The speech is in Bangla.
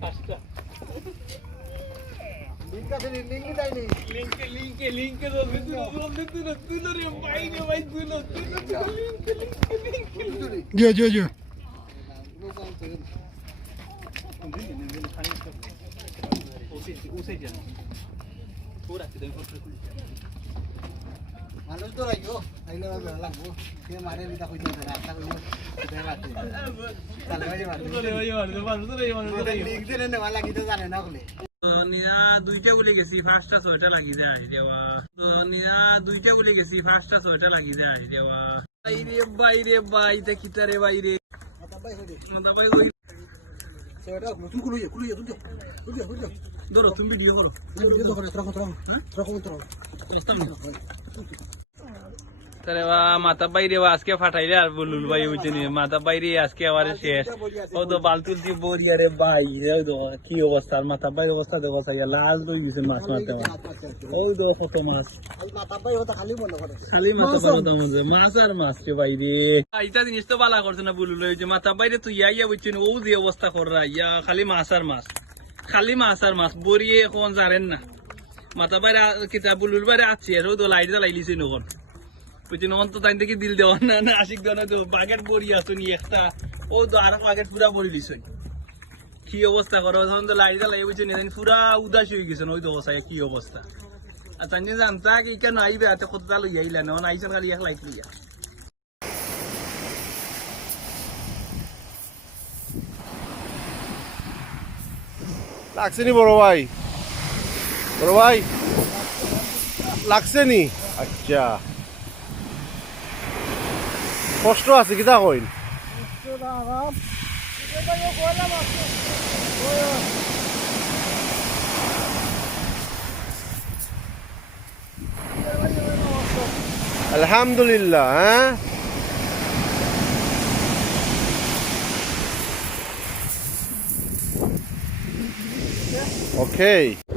পাঁচটা লিঙ্ক আছে লিঙ্ক যায়নি লিঙ্কে তুলো রে বাইরে ভাই তুলো জিও জিও জিও মানুষ তো রাখো আইলে ভালো লাগবো কে মারে দিতা কইতে রাস্তা কইলো দেখা লাগছে তাহলে ভাই লিঙ্ক দেন না ভালো লাগিতে জানে না বলে দুইটা গুলি গেছি ফার্স্টটা ছয়টা লাগি যায় দেওয়া দুইটা গুলি গেছি ফার্স্টটা ছয়টা লাগি যায় দেওয়া বাইরে বাইতে কিতারে বাইরে মাথা ভাই হইছে মাথা ভাই ওই সেটা নতুন কুলুইয়া তুই ধরো তুমি ভিডিও করো তারে মাথা বাইরে আজকে ফাটাইলে আর বলুল ভাই বুঝছে নি মাথা বাইরে আজকে আবার শেষ ও তো বালতুলছি বড়িয়া রে ভাই কি অবস্থা আর মাথা বাইরে অবস্থা দেখো সাইয়া লাল রই গেছে মাছ মারতে ওই তো কত মাছ খালি মাথা পারো মাছ আর মাছ রে বাইরে এইটা জিনিস তো বালা করছে না বলুল ওই যে মাথা বাইরে তুই ইয়া বুঝছি ও যে অবস্থা কর ইয়া খালি মাছ আর মাছ বড়িয়ে এখন জানেন না মাথা বাইরে কিতা বুলুল বাইরে আছে আর ও তো লাইট জ্বালাইলিছে নখন বুঝছি নখন তো তাই থেকে দিল দেওয়া না আশিক দেওয়া না তো বাগেট বড়ি আসো নি একটা ও তো আরো বাগেট পুরা বড়ি লিছ কি অবস্থা করো তখন তো লাইট জ্বালাই বুঝছি না পুরা উদাস হয়ে গেছে ওই তো অবস্থা কি অবস্থা আর তাই জানতা কি কেন আইবে এত কতটা লইয়া আইলা না আইসন খালি এক লাইট লইয়া লাগছে নি বড় ভাই লাগছে নি আচ্ছা কষ্ট আছে কিতা কইন আলহামদুলিল্লাহ হ্যাঁ Okay.